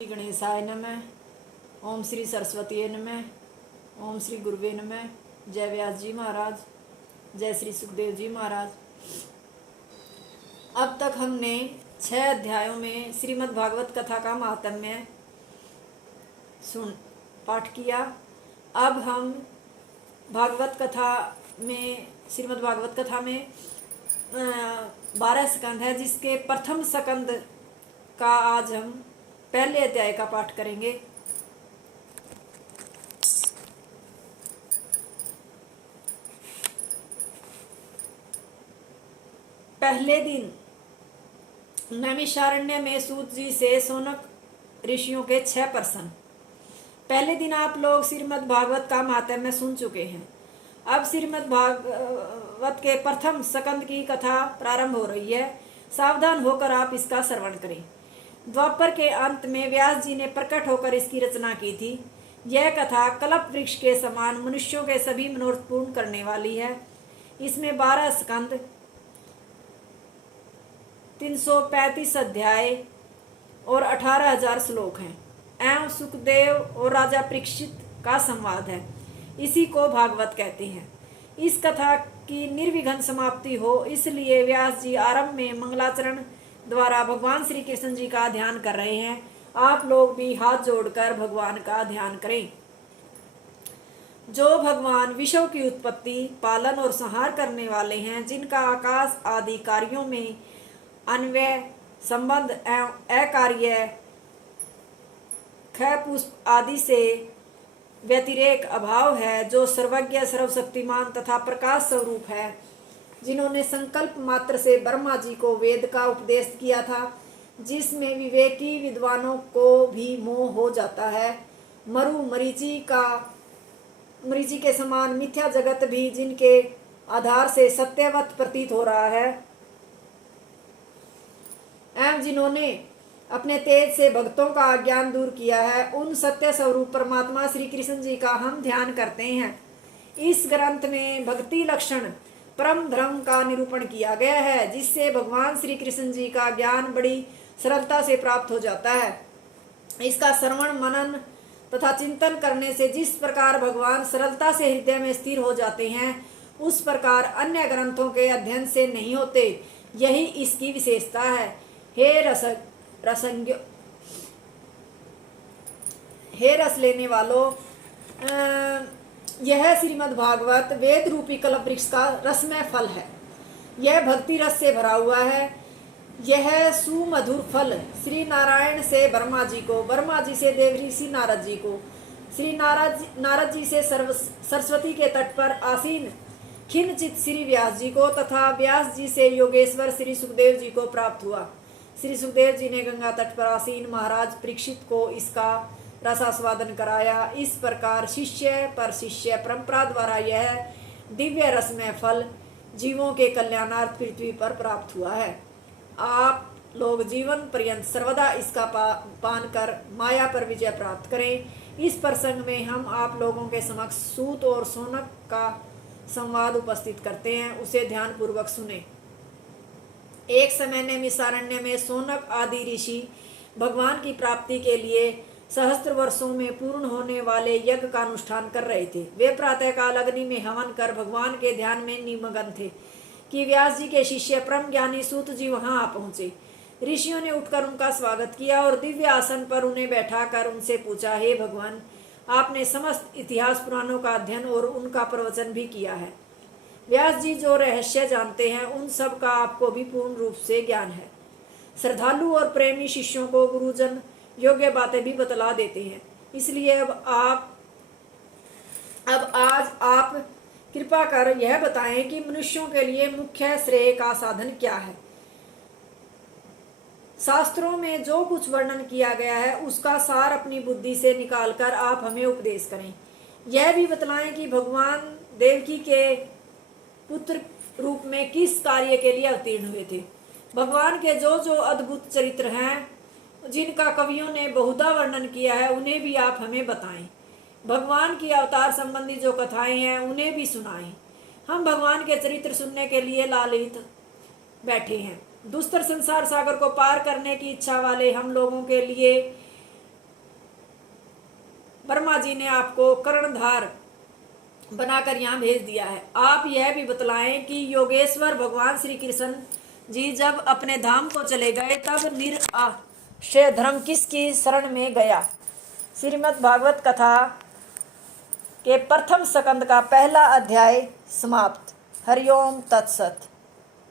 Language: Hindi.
श्री गणेशाय नमः। ओम श्री सरस्वती नमः। ओम श्री गुरुवे नमः। जय व्यास जी महाराज, जय श्री सुखदेव जी महाराज। अब तक हमने 6 अध्यायों में श्रीमद् भागवत कथा का महात्म्य पाठ किया। अब हम भागवत कथा में श्रीमद् भागवत कथा में 12 स्कंद है, जिसके प्रथम स्कंद का आज हम पहले अध्याय का पाठ करेंगे। पहले दिन नैमिषारण्य में सूत जी से सौनक ऋषियों के 6 प्रश्न। पहले दिन आप लोग श्रीमद् भागवत का महात्म्य सुन चुके हैं। अब श्रीमद् भागवत के प्रथम स्कंद की कथा प्रारंभ हो रही है। सावधान होकर आप इसका श्रवण करें। द्वापर के अंत में व्यास जी ने प्रकट होकर इसकी रचना की थी। यह कथा कल्प वृक्ष के समान मनुष्यों के सभी मनोरथ पूर्ण करने वाली है। इसमें 12 स्कंद, 335 अध्याय और 18,000 श्लोक हैं एवं सुखदेव और राजा परीक्षित का संवाद है। इसी को भागवत कहते हैं। इस कथा की निर्विघ्न समाप्ति हो, इसलिए व्यास जी आरंभ में मंगलाचरण द्वारा भगवान श्री कृष्ण जी का ध्यान कर रहे हैं। आप लोग भी हाथ जोड़कर भगवान का ध्यान करें। जो भगवान विश्व की उत्पत्ति, पालन और संहार करने वाले हैं, जिनका आकाश आदि कार्यों में अन्वय संबंध एवं अकार्य ख पुष्प आदि से व्यतिरेक अभाव है, जो सर्वज्ञ सर्वशक्तिमान तथा प्रकाश स्वरूप है, जिन्होंने संकल्प मात्र से ब्रह्मा जी को वेद का उपदेश किया था, जिसमें विवेकी विद्वानों को भी मोह हो जाता है। मरीचि के समान मिथ्या जगत भी जिनके आधार से सत्यवत प्रतीत हो रहा है, एवं जिन्होंने अपने तेज से भक्तों का अज्ञान दूर किया है, उन सत्य स्वरूप परमात्मा श्री कृष्ण जी का हम ध्यान करते हैं। इस ग्रंथ में भक्ति लक्षण परम धर्म का निरूपण किया गया है, जिससे भगवान श्री कृष्ण जी का ज्ञान बड़ी सरलता से प्राप्त हो जाता है। इसका श्रवण मनन तथा चिंतन करने से जिस प्रकार भगवान सरलता से हृदय में स्थिर हो जाते हैं, उस प्रकार अन्य ग्रंथों के अध्ययन से नहीं होते। यही इसकी विशेषता है। हे रस लेने वालों, यह श्रीमद् भागवत वेद रूपी कल्प वृक्ष का रसमय फल है। यह भक्ति रस से भरा हुआ है। यह सुमधुर फल श्री नारायण से ब्रह्मा जी को, ब्रह्मा जी से देवऋषि नारद जी को, श्री नारद जी से सरस्वती के तट पर आसीन खिन्नचित श्री व्यास जी को तथा व्यास जी से योगेश्वर श्री सुखदेव जी को प्राप्त हुआ। श्री सुखदेव जी ने गंगा तट पर आसीन महाराज परीक्षित को इसका रसास्वादन कराया। इस प्रकार शिष्य पर शिष्य परंपरा द्वारा यह दिव्य रसमय फल जीवों के कल्याणार्थ पृथ्वी पर प्राप्त हुआ है। आप लोग जीवन पर्यंत सर्वदा इसका पान कर माया पर विजय प्राप्त करें। इस प्रसंग में हम आप लोगों के समक्ष सूत और सौनक का संवाद उपस्थित करते हैं, उसे ध्यान पूर्वक सुने। एक समय नैमिषारण्य में सौनक आदि ऋषि भगवान की प्राप्ति के लिए सहस्त्र वर्षों में पूर्ण होने वाले यज्ञ का अनुष्ठान कर रहे थे। वे प्रातःकाल अग्नि में हवन कर भगवान के ध्यान में निमग्न थे कि व्यास जी के शिष्य परम ज्ञानी सूत जी वहां आ पहुंचे। ऋषियों ने उठकर उनका स्वागत किया और दिव्य आसन पर उन्हें बैठाकर उनसे पूछा, हे भगवान, आपने समस्त इतिहास पुराणों का अध्ययन और उनका प्रवचन भी किया है। व्यास जी जो रहस्य जानते हैं, उन सब का आपको भी पूर्ण रूप से ज्ञान है। श्रद्धालु और प्रेमी शिष्यों को गुरुजन योग्य बातें भी बतला देते हैं। इसलिए अब आज आप कृपा कर यह बताएं कि मनुष्यों के लिए मुख्य श्रेय का साधन क्या है। शास्त्रों में जो कुछ वर्णन किया गया है, उसका सार अपनी बुद्धि से निकालकर आप हमें उपदेश करें। यह भी बतलाएं कि भगवान देवकी के पुत्र रूप में किस कार्य के लिए अवतीर्ण हुए थे। भगवान के जो जो अद्भुत चरित्र हैं, जिनका कवियों ने बहुधा वर्णन किया है, उन्हें भी आप हमें बताएं। भगवान की अवतार संबंधी जो कथाएं हैं, उन्हें भी सुनाएं। हम भगवान के चरित्र सुनने के लिए लालित बैठे हैं। दुस्तर संसार सागर को पार करने की इच्छा वाले हम लोगों के लिए ब्रह्मा जी ने आपको कर्णधार बनाकर यहाँ भेज दिया है। आप यह भी बतलाएं कि योगेश्वर भगवान श्री कृष्ण जी जब अपने धाम को चले गए तब निराशय धर्म किसकी शरण में गया। श्रीमद् भागवत कथा के प्रथम स्कंद का पहला अध्याय समाप्त। हरिओम तत्सत।